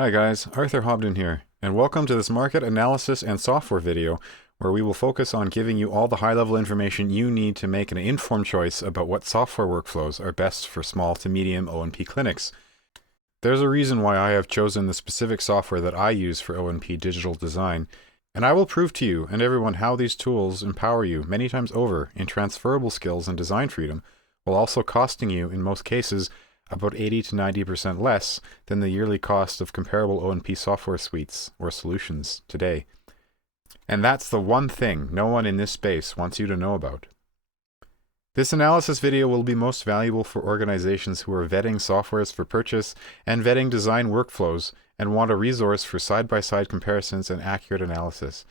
Hi guys, Arthur Hobden here, and welcome to this market analysis and software video where we will focus on giving you all the high-level information you need to make an informed choice about what software workflows are best for small to medium O+P clinics. There's a reason why I have chosen the specific software that I use for O+P Digital Design, and I will prove to you and everyone how these tools empower you many times over in transferable skills and design freedom, while also costing you, in most cases, about 80 to 90% less than the yearly cost of comparable O+P software suites or solutions today. And that's the one thing no one in this space wants you to know about. This analysis video will be most valuable for organizations who are vetting softwares for purchase and vetting design workflows and want a resource for side-by-side comparisons and accurate analysis.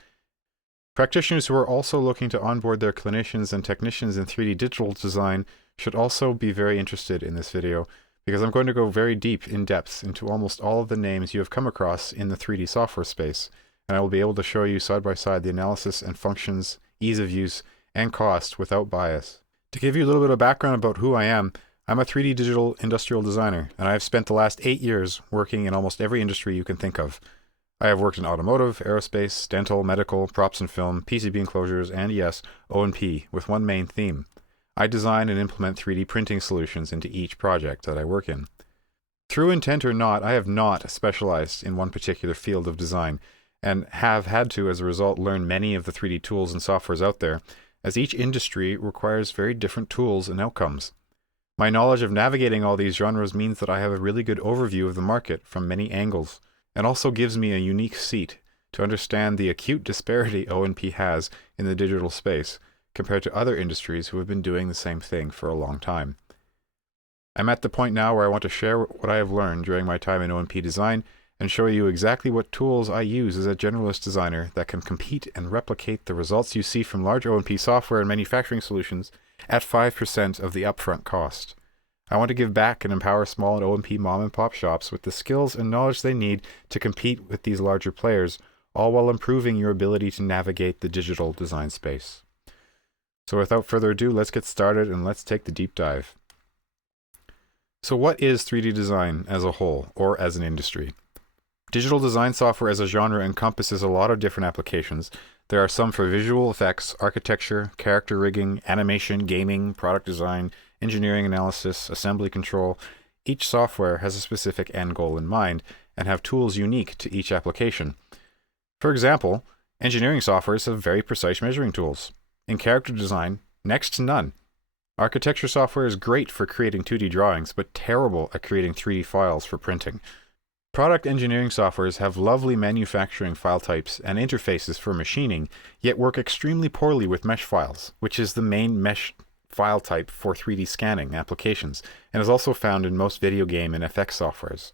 Practitioners who are also looking to onboard their clinicians and technicians in 3D digital design should also be very interested in this video, because I'm going to go very deep in depth into almost all of the names you have come across in the 3D software space, and I will be able to show you side by side the analysis and functions, ease of use, and cost without bias. To give you a little bit of background about who I am, I'm a 3D digital industrial designer, and I have spent the last 8 years working in almost every industry you can think of. I have worked in automotive, aerospace, dental, medical, props and film, PCB enclosures, and yes, O+P, with one main theme. I design and implement 3D printing solutions into each project that I work in. Through intent or not, I have not specialized in one particular field of design, and have had to, as a result, learn many of the 3D tools and softwares out there, as each industry requires very different tools and outcomes. My knowledge of navigating all these genres means that I have a really good overview of the market from many angles, and also gives me a unique seat to understand the acute disparity O+P has in the digital space, compared to other industries who have been doing the same thing for a long time. I'm at the point now where I want to share what I have learned during my time in O+P design and show you exactly what tools I use as a generalist designer that can compete and replicate the results you see from large O+P software and manufacturing solutions at 5% of the upfront cost. I want to give back and empower small and O+P mom and pop shops with the skills and knowledge they need to compete with these larger players, all while improving your ability to navigate the digital design space. So without further ado, let's get started and let's take the deep dive. So what is 3D design as a whole, or as an industry? Digital design software as a genre encompasses a lot of different applications. There are some for visual effects, architecture, character rigging, animation, gaming, product design, engineering analysis, assembly control. Each software has a specific end goal in mind and have tools unique to each application. For example, engineering softwares have very precise measuring tools. In character design, next to none. Architecture software is great for creating 2D drawings, but terrible at creating 3D files for printing. Product engineering softwares have lovely manufacturing file types and interfaces for machining, yet work extremely poorly with mesh files, which is the main mesh file type for 3D scanning applications, and is also found in most video game and FX softwares.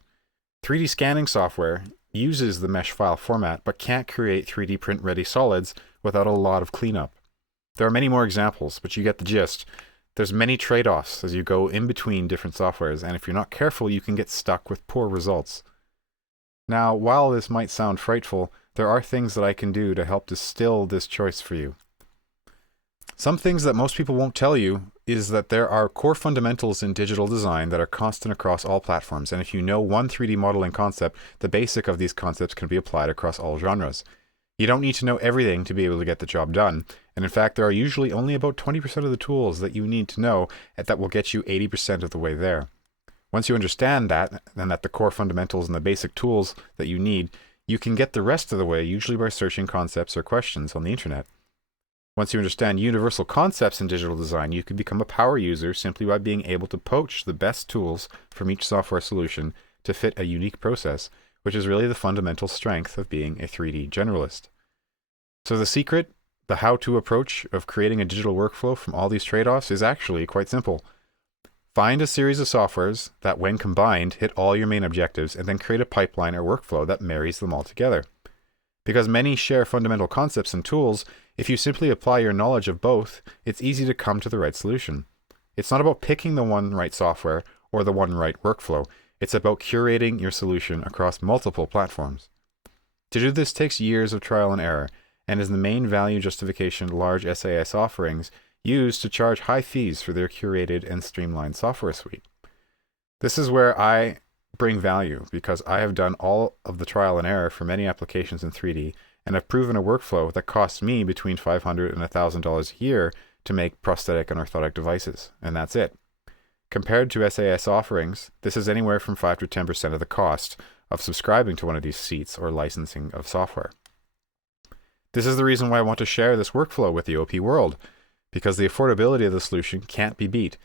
3D scanning software uses the mesh file format, but can't create 3D print-ready solids without a lot of cleanup. There are many more examples, but you get the gist. There's many trade-offs as you go in between different softwares, and if you're not careful, you can get stuck with poor results. Now, while this might sound frightful, there are things that I can do to help distill this choice for you. Some things that most people won't tell you is that there are core fundamentals in digital design that are constant across all platforms, and if you know one 3D modeling concept, the basic of these concepts can be applied across all genres. You don't need to know everything to be able to get the job done, and in fact there are usually only about 20% of the tools that you need to know that will get you 80% of the way there. Once you understand that, and that the core fundamentals and the basic tools that you need, you can get the rest of the way usually by searching concepts or questions on the internet. Once you understand universal concepts in digital design, you can become a power user simply by being able to poach the best tools from each software solution to fit a unique process, which is really the fundamental strength of being a 3D generalist. So the secret, the how-to approach of creating a digital workflow from all these trade-offs is actually quite simple. Find a series of softwares that, when combined, hit all your main objectives, and then create a pipeline or workflow that marries them all together. Because many share fundamental concepts and tools, if you simply apply your knowledge of both, it's easy to come to the right solution. It's not about picking the one right software or the one right workflow. It's about curating your solution across multiple platforms. To do this takes years of trial and error, and is the main value justification large SaaS offerings use to charge high fees for their curated and streamlined software suite. This is where I bring value because I have done all of the trial and error for many applications in 3D and have proven a workflow that costs me between $500 and $1,000 a year to make prosthetic and orthotic devices, and that's it. Compared to SAS offerings, this is anywhere from 5 to 10% of the cost of subscribing to one of these seats or licensing of software. This is the reason why I want to share this workflow with the OP world, because the affordability of the solution can't be beat,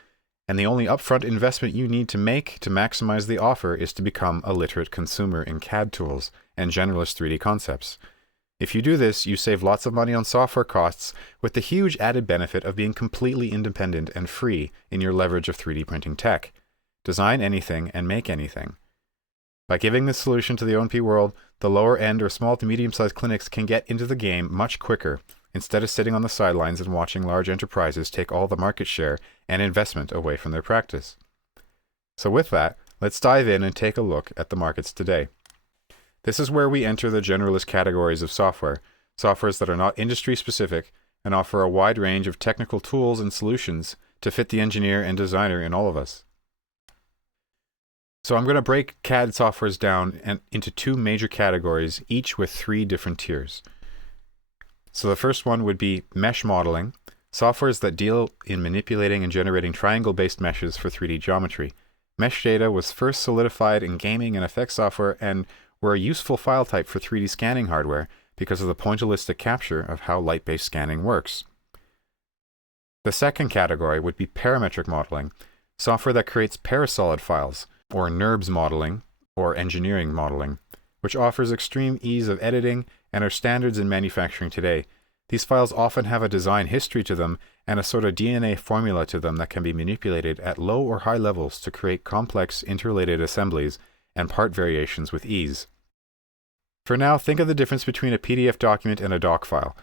and the only upfront investment you need to make to maximize the offer is to become a literate consumer in CAD tools and generalist 3D concepts. If you do this, you save lots of money on software costs with the huge added benefit of being completely independent and free in your leverage of 3D printing tech. Design anything and make anything. By giving this solution to the OP world, the lower end or small to medium-sized clinics can get into the game much quicker, instead of sitting on the sidelines and watching large enterprises take all the market share and investment away from their practice. So with that, let's dive in and take a look at the markets today. This is where we enter the generalist categories of softwares that are not industry specific and offer a wide range of technical tools and solutions to fit the engineer and designer in all of us. So I'm going to break CAD softwares down into two major categories, each with 3 different tiers. So the first one would be mesh modeling, softwares that deal in manipulating and generating triangle-based meshes for 3D geometry. Mesh data was first solidified in gaming and effects software and were a useful file type for 3D scanning hardware because of the pointillistic capture of how light-based scanning works. The second category would be parametric modeling, software that creates parasolid files, or NURBS modeling, or engineering modeling, which offers extreme ease of editing and are standards in manufacturing today. These files often have a design history to them and a sort of DNA formula to them that can be manipulated at low or high levels to create complex interrelated assemblies and part variations with ease. For now, think of the difference between a PDF document and a doc file.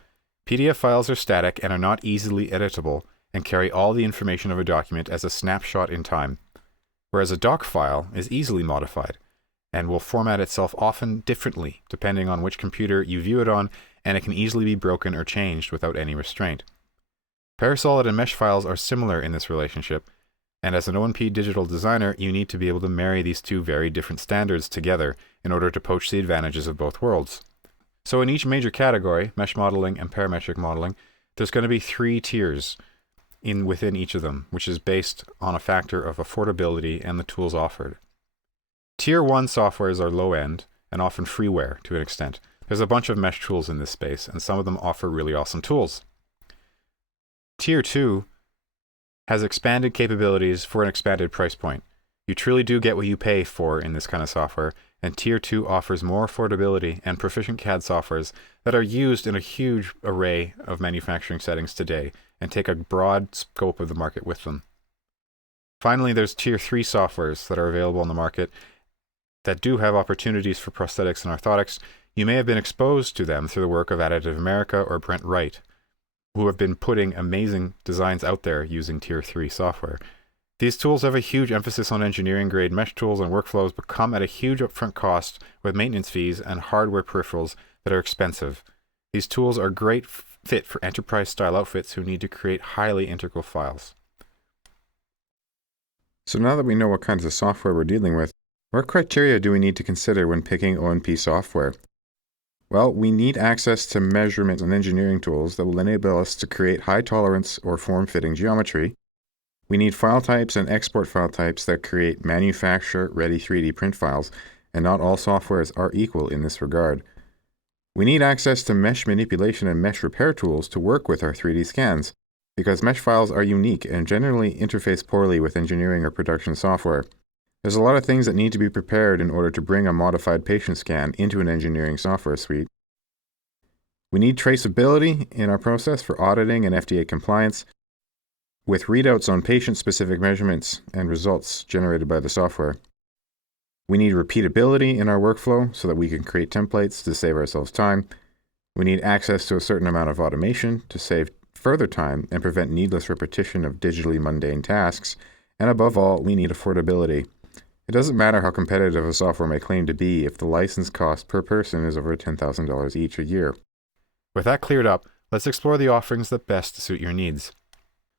PDF files are static and are not easily editable and carry all the information of a document as a snapshot in time, whereas a doc file is easily modified and will format itself often differently depending on which computer you view it on, and it can easily be broken or changed without any restraint. Parasolid and mesh files are similar in this relationship, and as an O+P Digital Designer, you need to be able to marry these two very different standards together in order to poach the advantages of both worlds. So in each major category, mesh modeling and parametric modeling, there's going to be 3 tiers within each of them, which is based on a factor of affordability and the tools offered. Tier 1 softwares are low-end and often freeware to an extent. There's a bunch of mesh tools in this space, and some of them offer really awesome tools. Tier 2 has expanded capabilities for an expanded price point. You truly do get what you pay for in this kind of software, and Tier 2 offers more affordability and proficient CAD softwares that are used in a huge array of manufacturing settings today and take a broad scope of the market with them. Finally, there's Tier 3 softwares that are available on the market that do have opportunities for prosthetics and orthotics. You may have been exposed to them through the work of Additive America or Brent Wright, who have been putting amazing designs out there using Tier 3 software. These tools have a huge emphasis on engineering-grade mesh tools and workflows, but come at a huge upfront cost with maintenance fees and hardware peripherals that are expensive. These tools are a great fit for enterprise-style outfits who need to create highly integral files. So now that we know what kinds of software we're dealing with, what criteria do we need to consider when picking O+P software? Well, we need access to measurement and engineering tools that will enable us to create high tolerance or form-fitting geometry. We need file types and export file types that create manufacturer-ready 3D print files, and not all softwares are equal in this regard. We need access to mesh manipulation and mesh repair tools to work with our 3D scans, because mesh files are unique and generally interface poorly with engineering or production software. There's a lot of things that need to be prepared in order to bring a modified patient scan into an engineering software suite. We need traceability in our process for auditing and FDA compliance, with readouts on patient-specific measurements and results generated by the software. We need repeatability in our workflow so that we can create templates to save ourselves time. We need access to a certain amount of automation to save further time and prevent needless repetition of digitally mundane tasks. And above all, we need affordability. It doesn't matter how competitive a software may claim to be if the license cost per person is over $10,000 each a year. With that cleared up, let's explore the offerings that best suit your needs.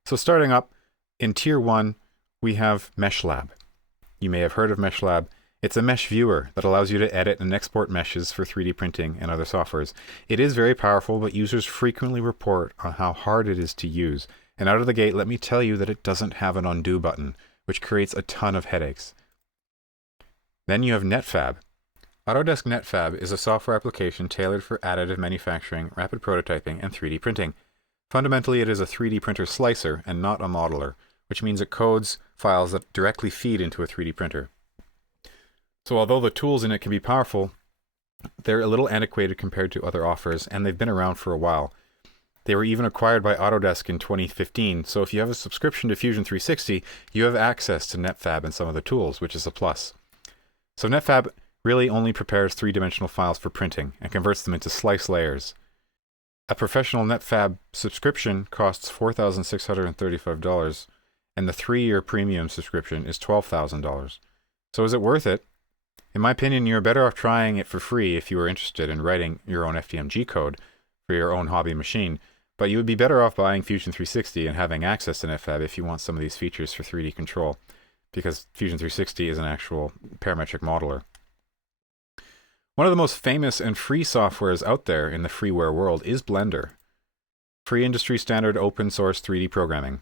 So starting up, in Tier 1, we have Meshlab. You may have heard of Meshlab. It's a mesh viewer that allows you to edit and export meshes for 3D printing and other softwares. It is very powerful, but users frequently report on how hard it is to use. And out of the gate, let me tell you that it doesn't have an undo button, which creates a ton of headaches. Then you have Netfabb. Autodesk Netfabb is a software application tailored for additive manufacturing, rapid prototyping, and 3D printing. Fundamentally, it is a 3D printer slicer and not a modeler, which means it codes files that directly feed into a 3D printer. So although the tools in it can be powerful, they're a little antiquated compared to other offers, and they've been around for a while. They were even acquired by Autodesk in 2015, so if you have a subscription to Fusion 360, you have access to Netfabb and some of the tools, which is a plus. So Netfabb really only prepares three-dimensional files for printing and converts them into slice layers. A professional Netfabb subscription costs $4,635, and the 3-year premium subscription is $12,000. So is it worth it? In my opinion, you're better off trying it for free if you are interested in writing your own FDMG code for your own hobby machine, but you would be better off buying Fusion 360 and having access to Netfabb if you want some of these features for 3D control, because Fusion 360 is an actual parametric modeler. One of the most famous and free softwares out there in the freeware world is Blender. Free industry standard open source 3D programming.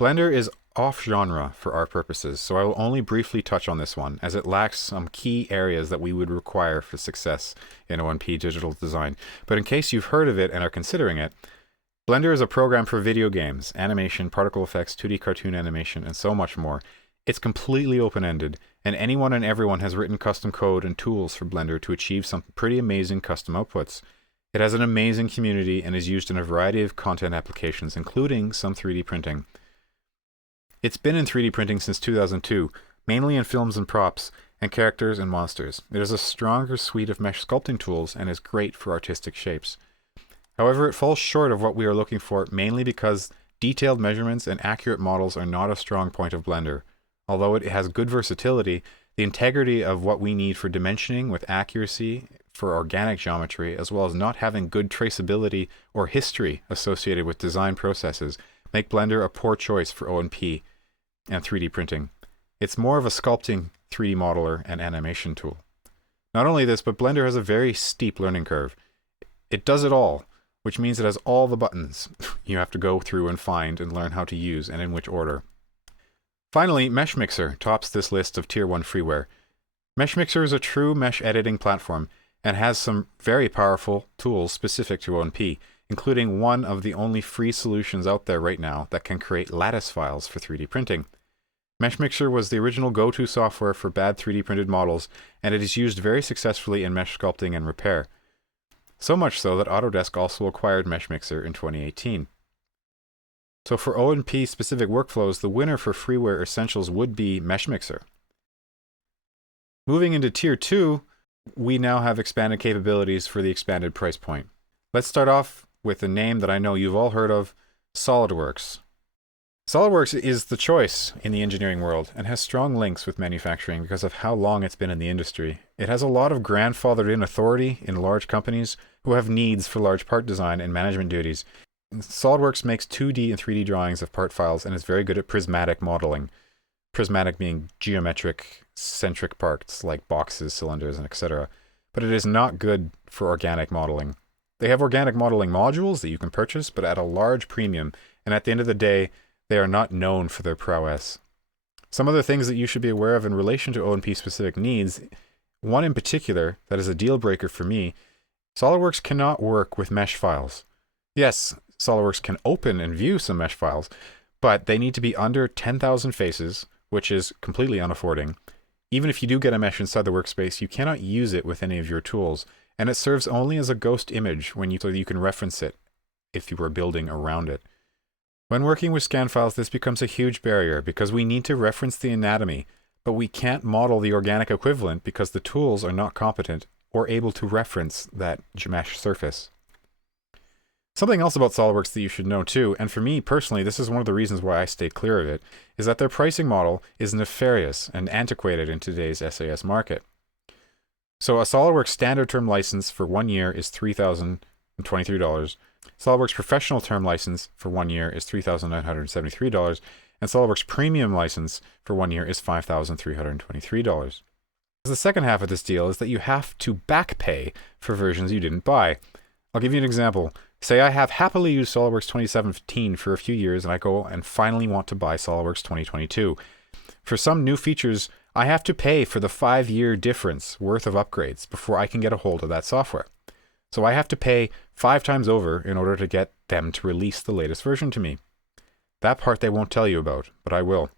Blender is off-genre for our purposes, so I will only briefly touch on this one, as it lacks some key areas that we would require for success in O+P Digital Design. But in case you've heard of it and are considering it, Blender is a program for video games, animation, particle effects, 2D cartoon animation, and so much more. It's completely open-ended, and anyone and everyone has written custom code and tools for Blender to achieve some pretty amazing custom outputs. It has an amazing community and is used in a variety of content applications, including some 3D printing. It's been in 3D printing since 2002, mainly in films and props, and characters and monsters. It is a stronger suite of mesh sculpting tools and is great for artistic shapes. However, it falls short of what we are looking for, mainly because detailed measurements and accurate models are not a strong point of Blender. Although it has good versatility, the integrity of what we need for dimensioning with accuracy for organic geometry, as well as not having good traceability or history associated with design processes, make Blender a poor choice for O+P and 3D printing. It's more of a sculpting 3D modeler and animation tool. Not only this, but Blender has a very steep learning curve. It does it all, which means it has all the buttons you have to go through and find and learn how to use and in which order. Finally, Meshmixer tops this list of Tier 1 freeware. Meshmixer is a true mesh editing platform and has some very powerful tools specific to O+P, including one of the only free solutions out there right now that can create lattice files for 3D printing. Meshmixer was the original go-to software for bad 3D printed models, and it is used very successfully in mesh sculpting and repair. So much so that Autodesk also acquired Meshmixer in 2018. So for O+P specific workflows, the winner for freeware essentials would be Meshmixer. Moving into Tier 2, we now have expanded capabilities for the expanded price point. Let's start off with a name that I know you've all heard of, Solidworks. Solidworks is the choice in the engineering world and has strong links with manufacturing because of how long it's been in the industry. It has a lot of grandfathered in authority in large companies who have needs for large part design and management duties. Solidworks makes 2D and 3D drawings of part files and is very good at prismatic modeling. Prismatic being geometric, centric parts like boxes, cylinders, and etc. But it is not good for organic modeling. They have organic modeling modules that you can purchase, but at a large premium, and at the end of the day, they are not known for their prowess. Some other things that you should be aware of in relation to O+P specific needs, one in particular that is a deal breaker for me, SOLIDWORKS cannot work with mesh files. Yes, SOLIDWORKS can open and view some mesh files, but they need to be under 10,000 faces, which is completely unaffording. Even if you do get a mesh inside the workspace, you cannot use it with any of your tools, and it serves only as a ghost image so that you can reference it if you were building around it. When working with scan files, this becomes a huge barrier because we need to reference the anatomy, but we can't model the organic equivalent because the tools are not competent or able to reference that mesh surface. Something else about SOLIDWORKS that you should know too, and for me personally, this is one of the reasons why I stay clear of it, is that their pricing model is nefarious and antiquated in today's SAS market. So a SOLIDWORKS standard term license for 1 year is $3,023. SOLIDWORKS professional term license for 1 year is $3,973, and SOLIDWORKS premium license for 1 year is $5,323. The second half of this deal is that you have to back pay for versions you didn't buy. I'll give you an example. Say I have happily used SOLIDWORKS 2017 for a few years and I go and finally want to buy SOLIDWORKS 2022. For some new features, I have to pay for the 5-year difference worth of upgrades before I can get a hold of that software. So I have to pay 5 times over in order to get them to release the latest version to me. That part they won't tell you about, but I will.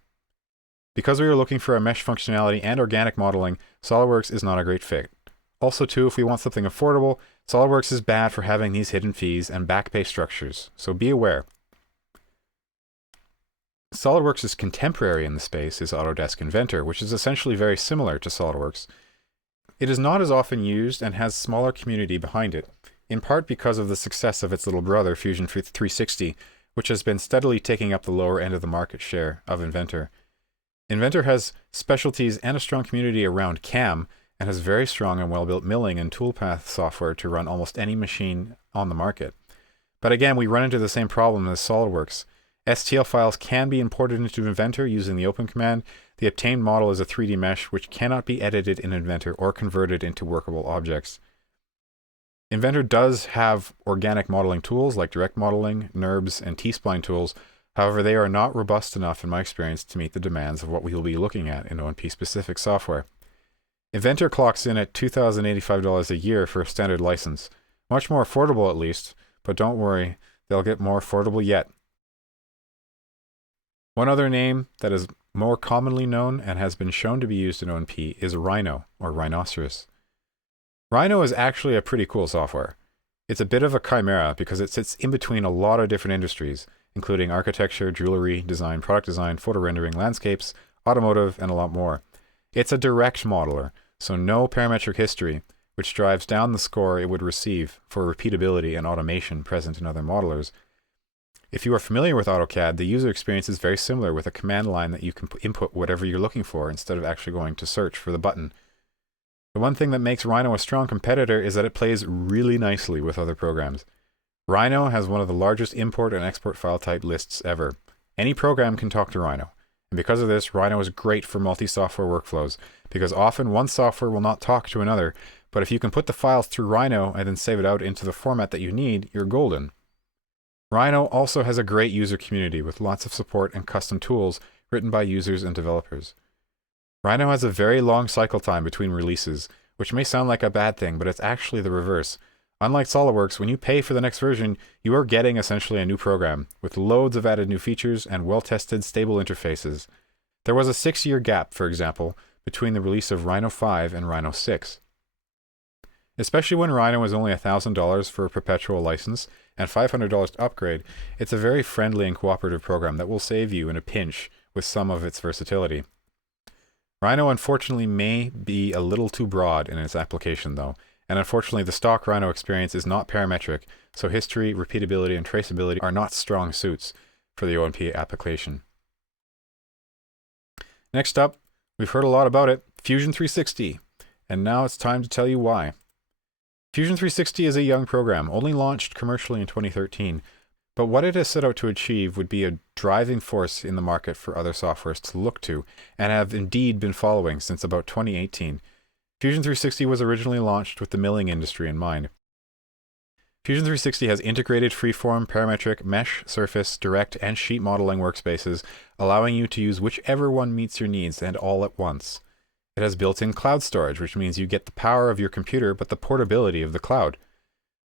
Because we were looking for a mesh functionality and organic modeling, SOLIDWORKS is not a great fit. Also too, if we want something affordable, SOLIDWORKS is bad for having these hidden fees and back pay structures, so be aware. SOLIDWORKS' contemporary in the space is Autodesk Inventor, which is essentially very similar to SOLIDWORKS. It is not as often used and has smaller community behind it, in part because of the success of its little brother, Fusion 360, which has been steadily taking up the lower end of the market share of Inventor. Inventor has specialties and a strong community around CAM, and has very strong and well-built milling and toolpath software to run almost any machine on the market. But again, we run into the same problem as SOLIDWORKS. STL files can be imported into Inventor using the open command. The obtained model is a 3D mesh which cannot be edited in Inventor or converted into workable objects. Inventor does have organic modeling tools like direct modeling, NURBS, and T-spline tools. However, they are not robust enough in my experience to meet the demands of what we will be looking at in O+P specific software. Inventor clocks in at $2,085 a year for a standard license. Much more affordable at least, but don't worry, they'll get more affordable yet. One other name that is more commonly known and has been shown to be used in O+P is Rhino, or Rhinoceros. Rhino is actually a pretty cool software. It's a bit of a chimera because it sits in between a lot of different industries, including architecture, jewelry, design, product design, photo rendering, landscapes, automotive, and a lot more. It's a direct modeler, so no parametric history, which drives down the score it would receive for repeatability and automation present in other modelers. If you are familiar with AutoCAD, the user experience is very similar with a command line that you can input whatever you're looking for instead of actually going to search for the button. The one thing that makes Rhino a strong competitor is that it plays really nicely with other programs. Rhino has one of the largest import and export file type lists ever. Any program can talk to Rhino. And because of this, Rhino is great for multi-software workflows, because often one software will not talk to another, but if you can put the files through Rhino and then save it out into the format that you need, you're golden. Rhino also has a great user community with lots of support and custom tools written by users and developers. Rhino has a very long cycle time between releases, which may sound like a bad thing, but it's actually the reverse. Unlike SOLIDWORKS, when you pay for the next version, you are getting essentially a new program, with loads of added new features and well-tested, stable interfaces. There was a 6-year gap, for example, between the release of Rhino 5 and Rhino 6. Especially when Rhino is only $1,000 for a perpetual license and $500 to upgrade, it's a very friendly and cooperative program that will save you in a pinch with some of its versatility. Rhino unfortunately may be a little too broad in its application though, and unfortunately the stock Rhino experience is not parametric, so history, repeatability, and traceability are not strong suits for the O+P application. Next up, we've heard a lot about it, Fusion 360, and now it's time to tell you why. Fusion 360 is a young program, only launched commercially in 2013, but what it has set out to achieve would be a driving force in the market for other softwares to look to, and have indeed been following since about 2018. Fusion 360 was originally launched with the milling industry in mind. Fusion 360 has integrated freeform, parametric, mesh, surface, direct, and sheet modeling workspaces, allowing you to use whichever one meets your needs and all at once. It has built-in cloud storage, which means you get the power of your computer but the portability of the cloud.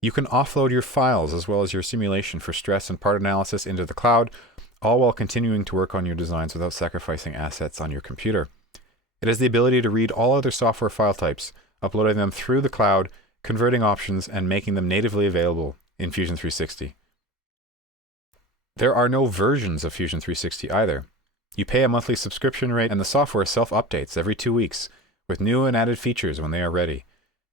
You can offload your files as well as your simulation for stress and part analysis into the cloud, all while continuing to work on your designs without sacrificing assets on your computer. It has the ability to read all other software file types, uploading them through the cloud, converting options, and making them natively available in Fusion 360. There are no versions of Fusion 360 either. You pay a monthly subscription rate and the software self-updates every 2 weeks, with new and added features when they are ready.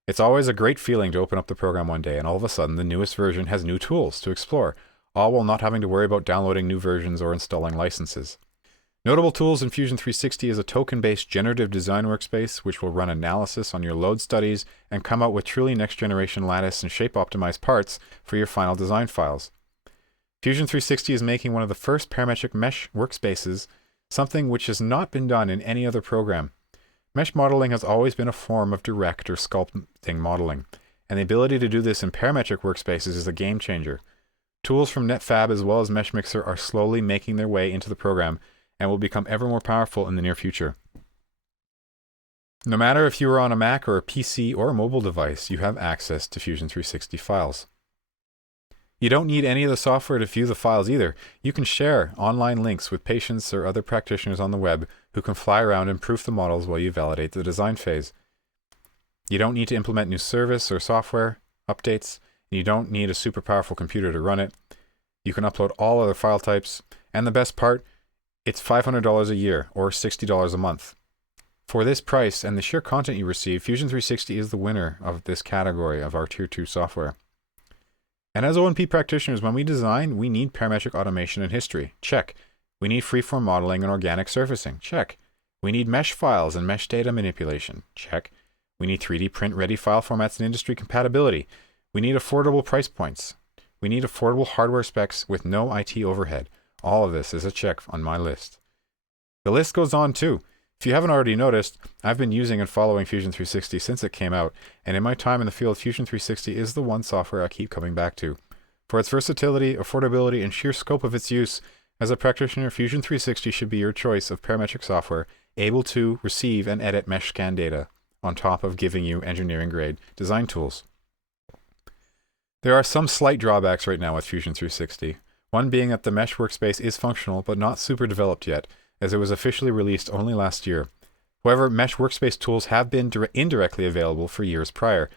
It's always a great feeling to open up the program one day and all of a sudden the newest version has new tools to explore, all while not having to worry about downloading new versions or installing licenses. Notable tools in Fusion 360 is a token-based generative design workspace which will run analysis on your load studies and come out with truly next-generation lattice and shape-optimized parts for your final design files. Fusion 360 is making one of the first parametric mesh workspaces, something which has not been done in any other program. Mesh modeling has always been a form of direct or sculpting modeling, and the ability to do this in parametric workspaces is a game changer. Tools from Netfabb as well as Meshmixer are slowly making their way into the program and will become ever more powerful in the near future. No matter if you are on a Mac or a PC or a mobile device, you have access to Fusion 360 files. You don't need any of the software to view the files either. You can share online links with patients or other practitioners on the web who can fly around and proof the models while you validate the design phase. You don't need to implement new service or software updates. You don't need a super powerful computer to run it. You can upload all other file types. And the best part, it's $500 a year or $60 a month. For this price and the sheer content you receive, Fusion 360 is the winner of this category of our Tier 2 software. And as O+P practitioners, when we design, we need parametric automation and history. Check. We need freeform modeling and organic surfacing. Check. We need mesh files and mesh data manipulation. Check. We need 3D print-ready file formats and industry compatibility. We need affordable price points. We need affordable hardware specs with no IT overhead. All of this is a check on my list. The list goes on too. If you haven't already noticed, I've been using and following Fusion 360 since it came out, and in my time in the field, Fusion 360 is the one software I keep coming back to. For its versatility, affordability, and sheer scope of its use, as a practitioner, Fusion 360 should be your choice of parametric software able to receive and edit mesh scan data, on top of giving you engineering-grade design tools. There are some slight drawbacks right now with Fusion 360, one being that the mesh workspace is functional but not super developed yet, as it was officially released only last year. However, mesh workspace tools have been indirectly available for years prior.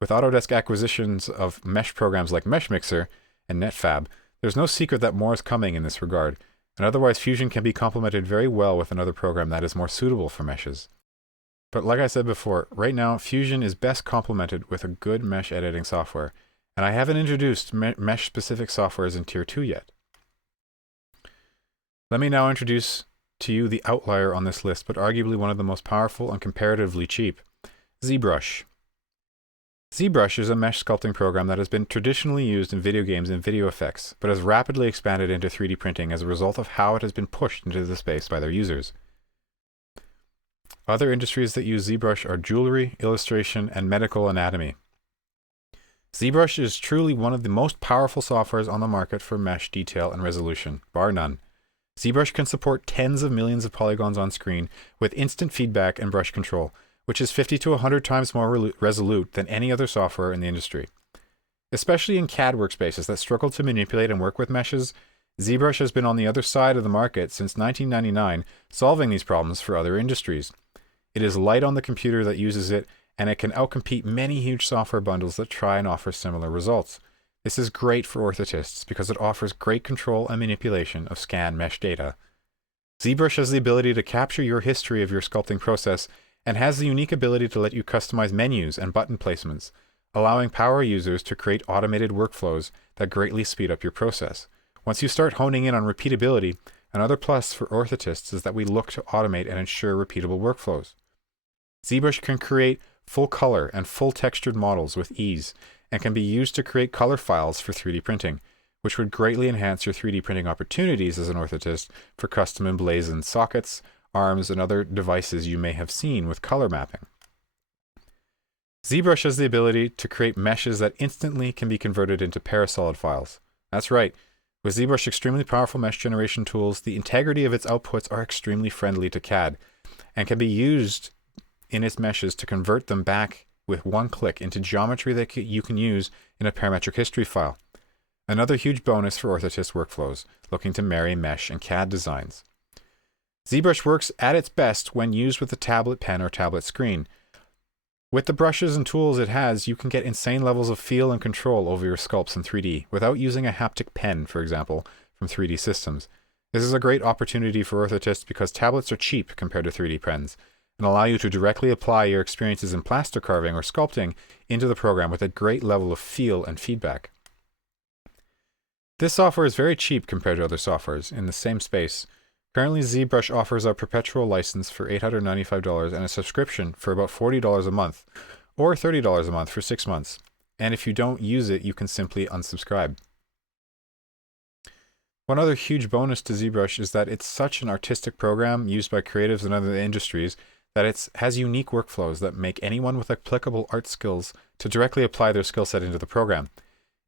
With Autodesk acquisitions of mesh programs like Meshmixer and Netfabb, there's no secret that more is coming in this regard, and otherwise Fusion can be complemented very well with another program that is more suitable for meshes. But like I said before, right now Fusion is best complemented with a good mesh editing software, and I haven't introduced mesh-specific softwares in Tier 2 yet. Let me now introduce to you the outlier on this list, but arguably one of the most powerful and comparatively cheap, Zbrush. Zbrush is a mesh sculpting program that has been traditionally used in video games and video effects, but has rapidly expanded into 3D printing as a result of how it has been pushed into the space by their users. Other industries that use Zbrush are jewelry, illustration, and medical anatomy. Zbrush is truly one of the most powerful softwares on the market for mesh detail and resolution, bar none. Zbrush can support tens of millions of polygons on screen with instant feedback and brush control, which is 50 to 100 times more resolute than any other software in the industry. Especially in CAD workspaces that struggle to manipulate and work with meshes, Zbrush has been on the other side of the market since 1999, solving these problems for other industries. It is light on the computer that uses it, and it can outcompete many huge software bundles that try and offer similar results. This is great for orthotists because it offers great control and manipulation of scan mesh data. Zbrush has the ability to capture your history of your sculpting process and has the unique ability to let you customize menus and button placements, allowing power users to create automated workflows that greatly speed up your process. Once you start honing in on repeatability, another plus for orthotists is that we look to automate and ensure repeatable workflows. Zbrush can create full color and full textured models with ease, and can be used to create color files for 3D printing, which would greatly enhance your 3D printing opportunities as an orthotist for custom emblazoned sockets, arms, and other devices you may have seen with color mapping. Zbrush has the ability to create meshes that instantly can be converted into parasolid files. That's right, with Zbrush's extremely powerful mesh generation tools, the integrity of its outputs are extremely friendly to CAD, and can be used in its meshes to convert them back with one click into geometry that you can use in a parametric history file. Another huge bonus for orthotist workflows looking to marry mesh and CAD designs. Zbrush works at its best when used with a tablet pen or tablet screen. With the brushes and tools it has, you can get insane levels of feel and control over your sculpts in 3D without using a haptic pen, for example, from 3D systems. This is a great opportunity for orthotists because tablets are cheap compared to 3D pens, and allow you to directly apply your experiences in plaster carving or sculpting into the program with a great level of feel and feedback. This software is very cheap compared to other softwares in the same space. Currently, Zbrush offers a perpetual license for $895 and a subscription for about $40 a month, or $30 a month for 6 months. And if you don't use it, you can simply unsubscribe. One other huge bonus to Zbrush is that it's such an artistic program used by creatives in other industries that it has unique workflows that make anyone with applicable art skills to directly apply their skill set into the program.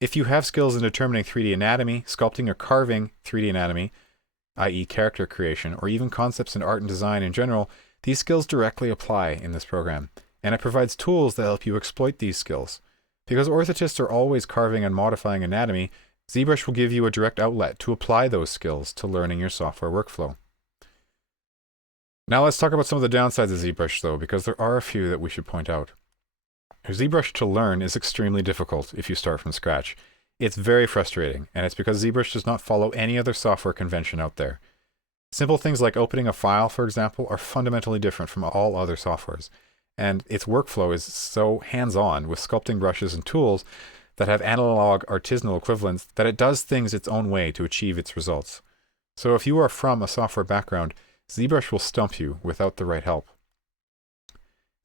If you have skills in determining 3D anatomy, sculpting or carving 3D anatomy, i.e. character creation, or even concepts in art and design in general, these skills directly apply in this program, and it provides tools that help you exploit these skills. Because orthotists are always carving and modifying anatomy, ZBrush will give you a direct outlet to apply those skills to learning your software workflow. Now let's talk about some of the downsides of ZBrush though, because there are a few that we should point out. ZBrush to learn is extremely difficult if you start from scratch. It's very frustrating, and it's because ZBrush does not follow any other software convention out there. Simple things like opening a file, for example, are fundamentally different from all other softwares, and its workflow is so hands-on with sculpting brushes and tools that have analog artisanal equivalents that it does things its own way to achieve its results. So if you are from a software background, ZBrush will stump you without the right help.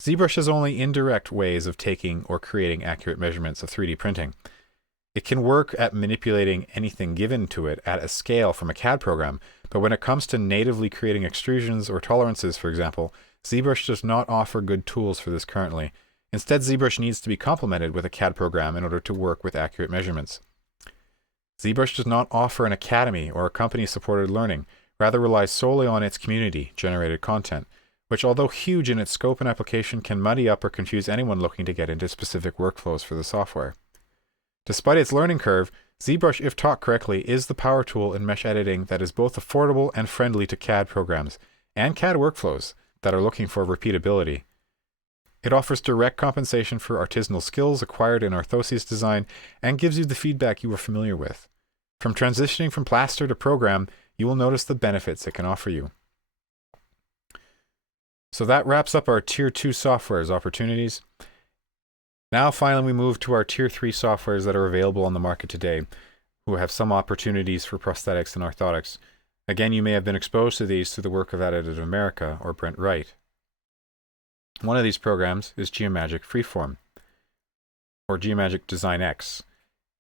ZBrush has only indirect ways of taking or creating accurate measurements of 3D printing. It can work at manipulating anything given to it at a scale from a CAD program, but when it comes to natively creating extrusions or tolerances, for example, ZBrush does not offer good tools for this currently. Instead, ZBrush needs to be complemented with a CAD program in order to work with accurate measurements. ZBrush does not offer an academy or a company-supported learning, rather relies solely on its community-generated content, which, although huge in its scope and application, can muddy up or confuse anyone looking to get into specific workflows for the software. Despite its learning curve, ZBrush, if taught correctly, is the power tool in mesh editing that is both affordable and friendly to CAD programs and CAD workflows that are looking for repeatability. It offers direct compensation for artisanal skills acquired in orthoses design and gives you the feedback you are familiar with. From transitioning from plaster to program, you will notice the benefits it can offer you. So that wraps up our Tier 2 software's opportunities. Now finally we move to our Tier 3 softwares that are available on the market today, who have some opportunities for prosthetics and orthotics. Again, you may have been exposed to these through the work of Additive America or Brent Wright. One of these programs is Geomagic Freeform, or Geomagic Design X.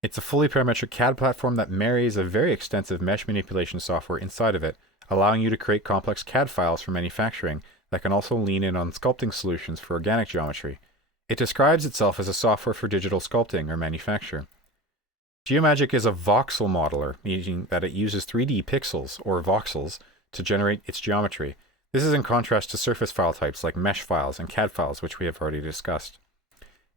It's a fully parametric CAD platform that marries a very extensive mesh manipulation software inside of it, allowing you to create complex CAD files for manufacturing that can also lean in on sculpting solutions for organic geometry. It describes itself as a software for digital sculpting or manufacture. Geomagic is a voxel modeler, meaning that it uses 3D pixels or voxels to generate its geometry. This is in contrast to surface file types like mesh files and CAD files, which we have already discussed.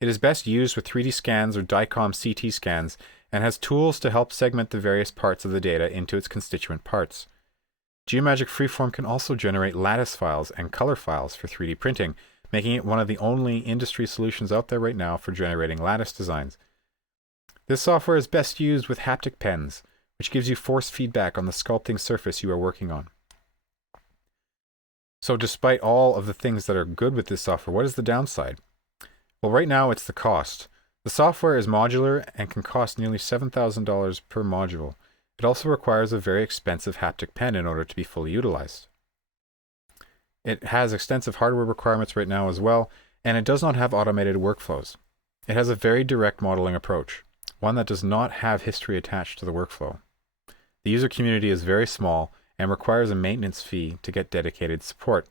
It is best used with 3D scans or DICOM CT scans and has tools to help segment the various parts of the data into its constituent parts. Geomagic Freeform can also generate lattice files and color files for 3D printing, making it one of the only industry solutions out there right now for generating lattice designs. This software is best used with haptic pens, which gives you force feedback on the sculpting surface you are working on. So despite all of the things that are good with this software, what is the downside? Well, right now it's the cost. The software is modular and can cost nearly $7,000 per module. It also requires a very expensive haptic pen in order to be fully utilized. It has extensive hardware requirements right now as well, and it does not have automated workflows. It has a very direct modeling approach, one that does not have history attached to the workflow. The user community is very small and requires a maintenance fee to get dedicated support.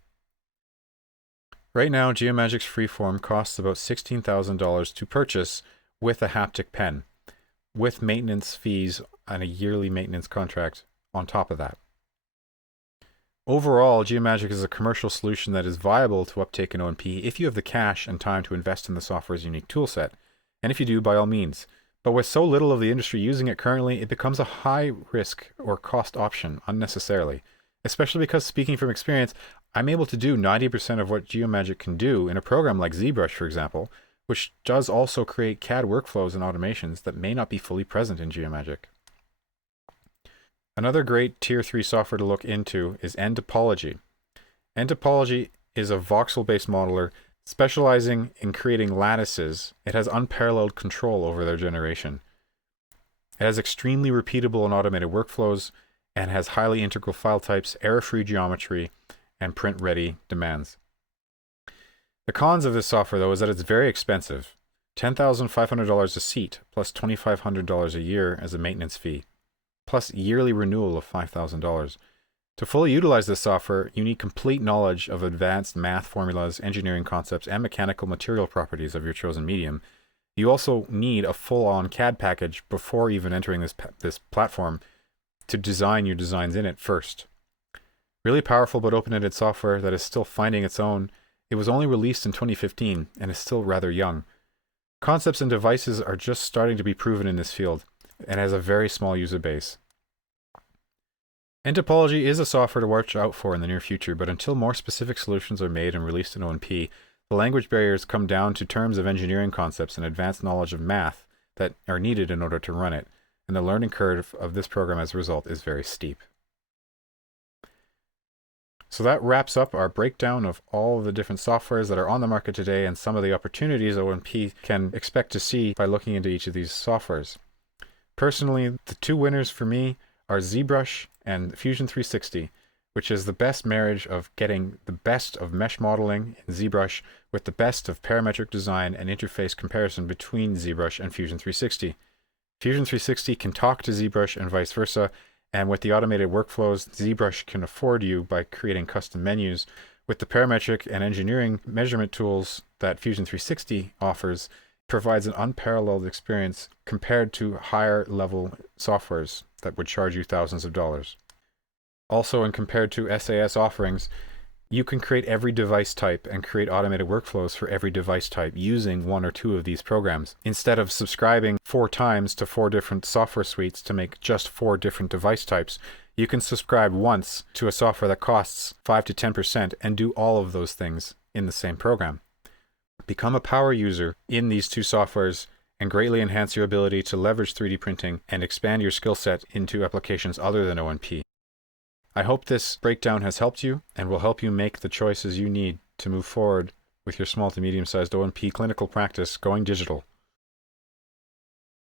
Right now, Geomagic's Freeform costs about $16,000 to purchase with a haptic pen, with maintenance fees and a yearly maintenance contract on top of that. Overall, Geomagic is a commercial solution that is viable to uptake in O+P if you have the cash and time to invest in the software's unique toolset, and if you do, by all means. But with so little of the industry using it currently, it becomes a high risk or cost option unnecessarily, especially because, speaking from experience, I'm able to do 90% of what Geomagic can do in a program like ZBrush, for example, which does also create CAD workflows and automations that may not be fully present in Geomagic. Another great Tier 3 software to look into is Topology. Topology is a voxel-based modeler specializing in creating lattices. It has unparalleled control over their generation. It has extremely repeatable and automated workflows and has highly integral file types, error-free geometry, and print-ready demands. The cons of this software, though, is that it's very expensive. $10,500 a seat, plus $2,500 a year as a maintenance fee, plus yearly renewal of $5,000. To fully utilize this software, you need complete knowledge of advanced math formulas, engineering concepts, and mechanical material properties of your chosen medium. You also need a full-on CAD package before even entering this platform to design your designs in it first. Really powerful but open-ended software that is still finding its own. It was only released in 2015 and is still rather young. Concepts and devices are just starting to be proven in this field and has a very small user base. And Topology is a software to watch out for in the near future, but until more specific solutions are made and released in O+P, the language barriers come down to terms of engineering concepts and advanced knowledge of math that are needed in order to run it, and the learning curve of this program as a result is very steep. So that wraps up our breakdown of all of the different softwares that are on the market today and some of the opportunities O+P can expect to see by looking into each of these softwares. Personally, the two winners for me are Zbrush and Fusion 360, which is the best marriage of getting the best of mesh modeling in Zbrush with the best of parametric design and interface comparison between Zbrush and Fusion 360. Fusion 360 can talk to Zbrush and vice versa, and with the automated workflows Zbrush can afford you by creating custom menus, with the parametric and engineering measurement tools that Fusion 360 offers, provides an unparalleled experience compared to higher level softwares that would charge you thousands of dollars. Also, and compared to SAS offerings, you can create every device type and create automated workflows for every device type using one or two of these programs. Instead of subscribing 4 times to 4 different software suites to make just 4 different device types, you can subscribe once to a software that costs 5 to 10% and do all of those things in the same program. Become a power user in these two softwares and greatly enhance your ability to leverage 3D printing and expand your skill set into applications other than O+P. I hope this breakdown has helped you and will help you make the choices you need to move forward with your small to medium-sized O+P clinical practice going digital.